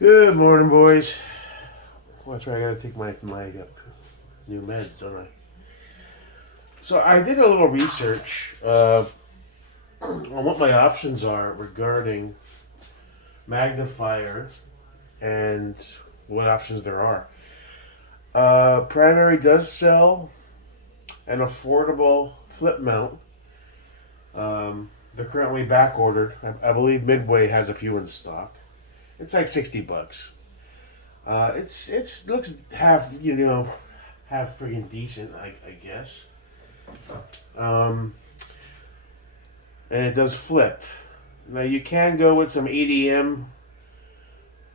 Good morning, boys. Watch, I gotta take my new meds, don't I? So I did a little research on what my options are regarding magnifier and what options there are. Primary does sell an affordable flip mount. They're currently back ordered. I believe Midway has a few in stock. It's like $60. It's looks half friggin' decent, I guess. Um, and it does flip. Now you can go with some EDM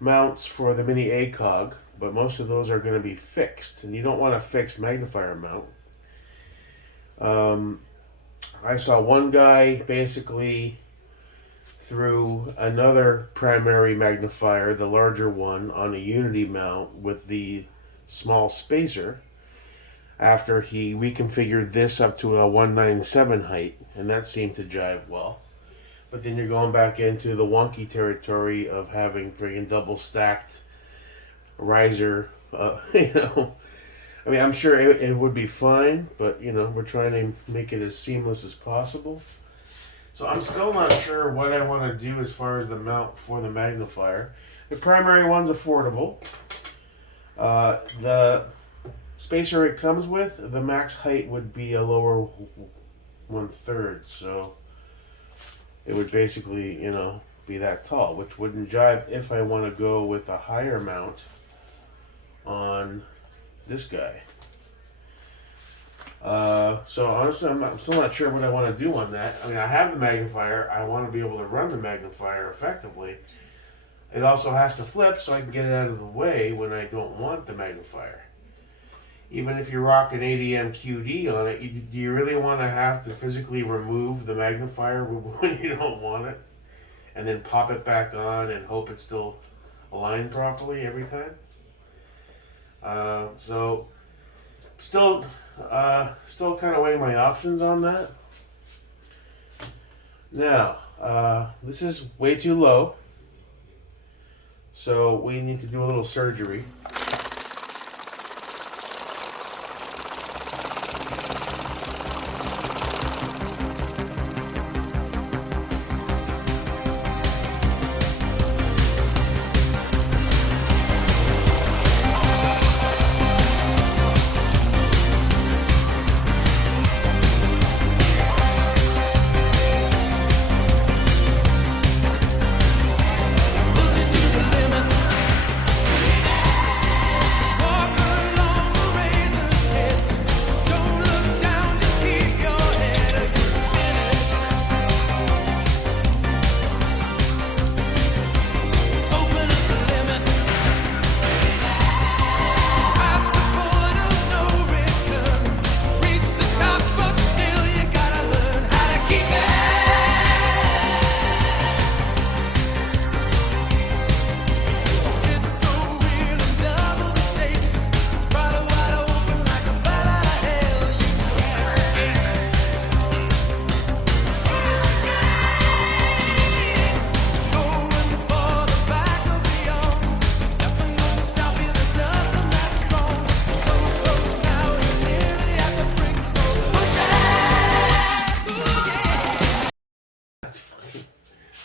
mounts for the mini ACOG, but most of those are going to be fixed, and you don't want a fixed magnifier mount. Um, I saw one guy basically threw another primary magnifier, the larger one, on a Unity mount with the small spacer after he reconfigured this up to a 197 height, and that seemed to jive well. But then you're going back into the wonky territory of having friggin' double stacked riser. You know, I mean, I'm sure it would be fine, but we're trying to make it as seamless as possible. So I'm still not sure what I want to do as far as the mount for the magnifier. The primary one's affordable. The spacer it comes with, the max height would be a lower 1/3, so it would basically, be that tall, which wouldn't jive if I want to go with a higher mount on this guy. So honestly, I'm still not sure what I want to do on that. I mean, I have the magnifier. I want to be able to run the magnifier effectively. It also has to flip so I can get it out of the way when I don't want the magnifier. Even if you're rocking ADM QD on it, do you really want to have to physically remove the magnifier when you don't want it? And then pop it back on and hope it's still aligned properly every time? So still kind of weighing my options on that. Now, this is way too low, so we need to do a little surgery.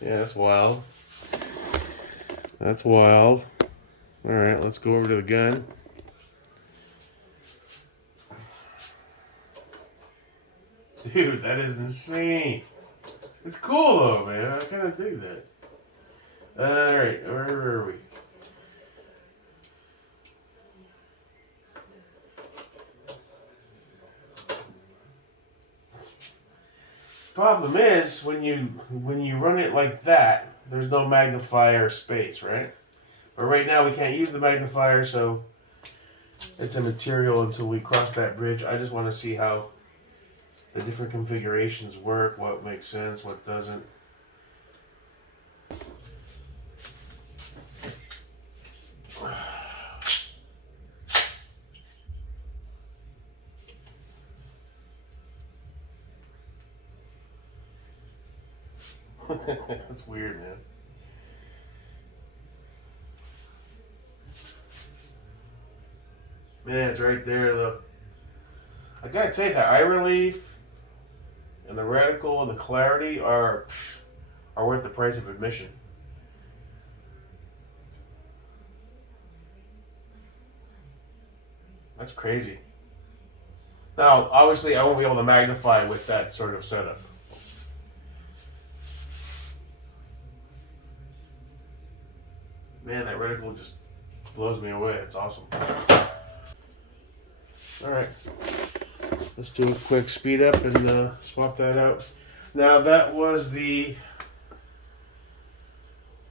Yeah, that's wild. That's wild. All right, let's go over to the gun. Dude, that is insane. It's cool though, man. I kind of dig that. All right, where are we? Problem is when you run it like that, there's no magnifier space, right? But right now we can't use the magnifier, so it's a material until we cross that bridge. I just want to see how the different configurations work, what makes sense, what doesn't. That's weird, man. Man, it's right there. I gotta say, the eye relief and the reticle and the clarity are worth the price of admission. That's crazy. Now, obviously, I won't be able to magnify with that sort of setup. Man, that reticle just blows me away. It's awesome. All right, let's do a quick speed up and swap that out. Now that was the.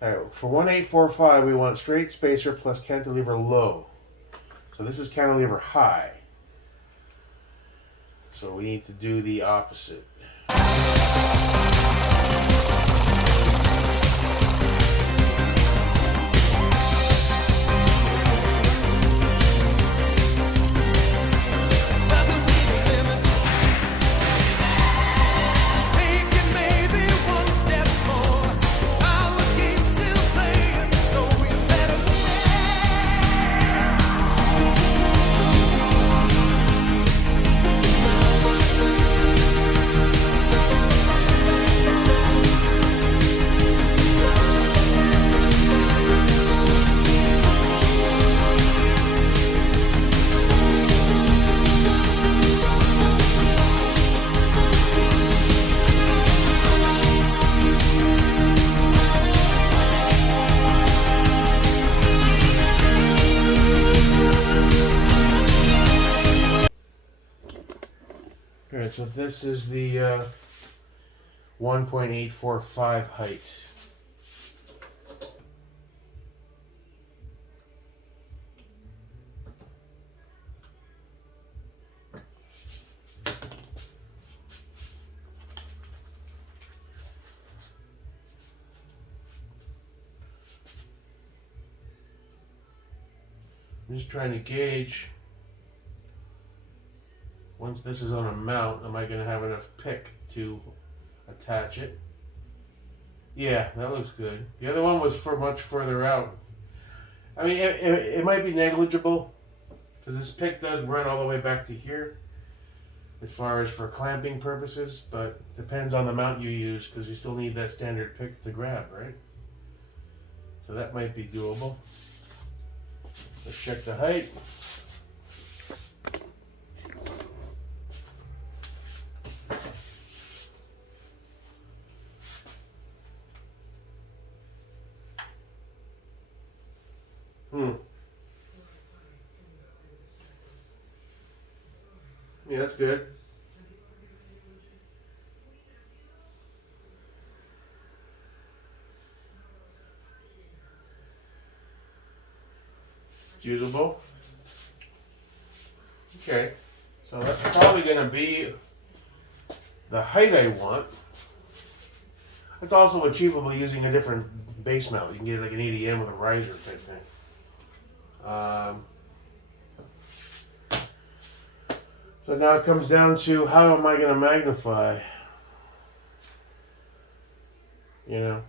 All right, for 1845, we want straight spacer plus cantilever low. So this is cantilever high. So we need to do the opposite. All right, so this is the 1.845 height. I'm just trying to gauge, once this is on a mount, am I going to have enough pick to attach it? Yeah, that looks good. The other one was for much further out. I mean, it might be negligible, because this pick does run all the way back to here, as far as for clamping purposes, but depends on the mount you use, because you still need that standard pick to grab, right? So that might be doable. Let's check the height. Yeah, that's good. It's usable. Okay, so that's probably going to be the height I want. It's also achievable using a different base mount. You can get like an EDM with a riser type thing. So now it comes down to, how am I going to magnify? You know,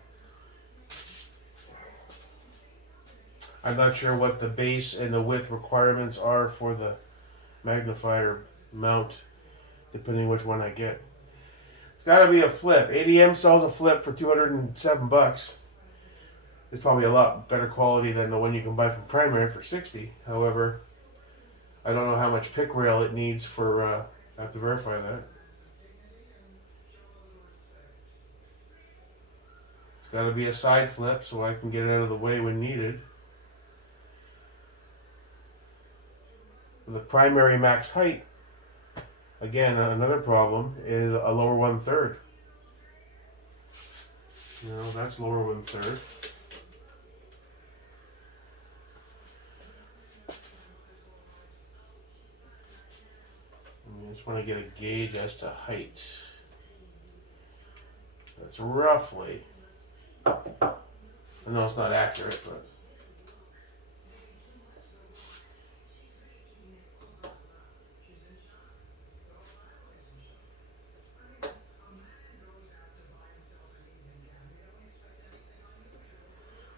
I'm not sure what the base and the width requirements are for the magnifier mount, depending which one I get. It's got to be a flip. ADM sells a flip for $207. It's probably a lot better quality than the one you can buy from Primary for $60. However, I don't know how much pick rail it needs for. I have to verify that. It's got to be a side flip so I can get it out of the way when needed. The primary max height, again, another problem, is a lower 1/3. You know, that's lower 1/3. I just want to get a gauge as to height. That's roughly, I know it's not accurate, but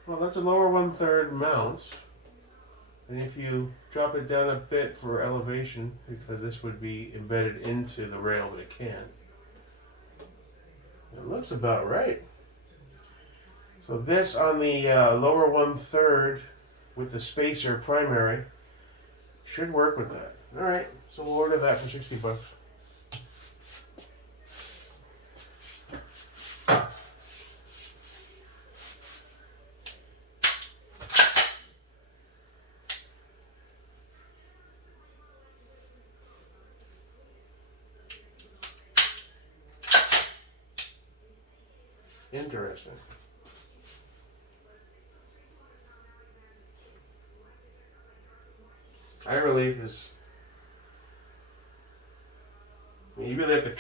well, that's a lower 1/3 mount. And if you drop it down a bit for elevation, because this would be embedded into the rail, but it can. It looks about right. So this on the lower 1/3 with the spacer primary should work with that. All right, so we'll order that for $60. Interesting. Eye relief is. I mean, you really have to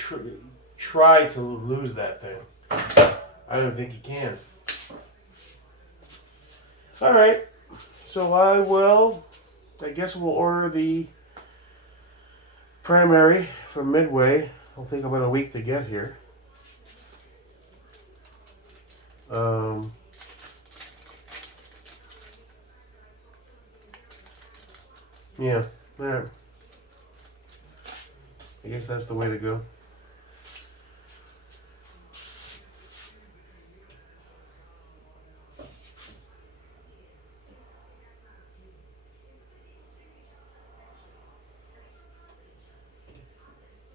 try to lose that thing. I don't think you can. All right, so I guess we'll order the primary from Midway. It'll take about a week to get here. Yeah, there. I guess that's the way to go.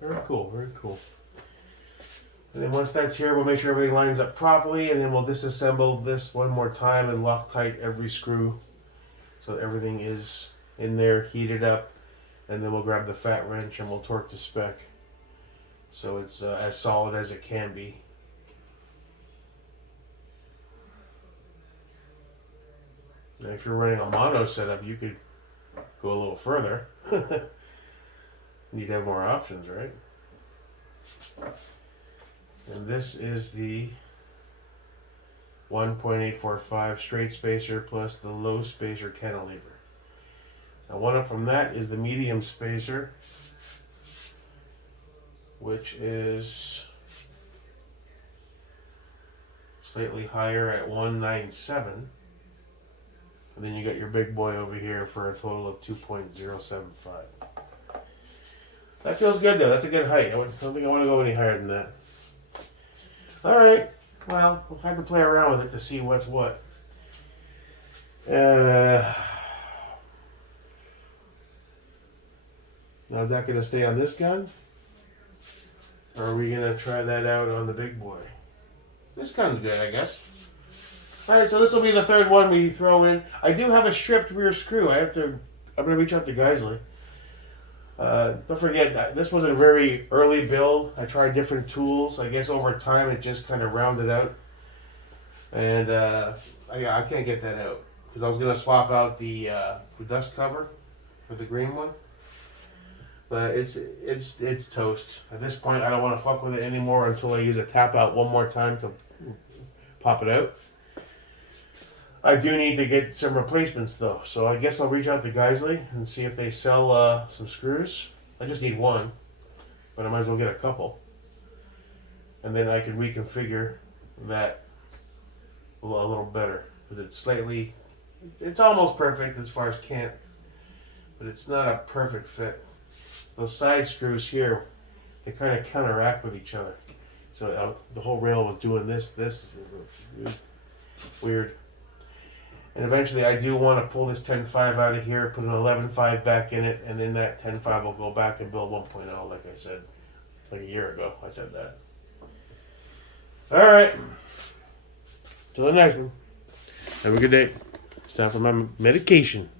Very cool, very cool. And then once that's here, we'll make sure everything lines up properly, and then we'll disassemble this one more time and Loctite every screw so that everything is in there, heated up, and then we'll grab the fat wrench and we'll torque to spec so it's as solid as it can be. Now, if you're running a mono setup, you could go a little further. You'd have more options, right? And this is the 1.845 straight spacer plus the low spacer cantilever. Now one up from that is the medium spacer, which is slightly higher at 197. And then you got your big boy over here for a total of 2.075. That feels good though. That's a good height. I don't think I want to go any higher than that. All right. Well, we'll have to play around with it to see what's what. Now is that going to stay on this gun? Or are we going to try that out on the big boy? This gun's good, I guess. Alright, so this will be the third one we throw in. I do have a stripped rear screw. I'm going to reach out to Geisley. Don't forget that this was a very early build. I tried different tools. I guess over time it just kind of rounded out. And I can't get that out. Because I was going to swap out the dust cover for the green one. But it's toast. At this point, I don't want to fuck with it anymore until I use a tap out one more time to pop it out. I do need to get some replacements though, so I guess I'll reach out to Geisley and see if they sell some screws. I just need one, but I might as well get a couple. And then I can reconfigure that a little better. Because it's almost perfect as far as cant, but it's not a perfect fit. Those side screws here, they kind of counteract with each other. So the whole rail was doing this weird. And eventually I do want to pull this 10.5 out of here, put an 11.5 back in it, and then that 10.5 will go back and build 1.0 like I said, like a year ago I said that. Alright. Till the next one. Have a good day. It's time for my medication.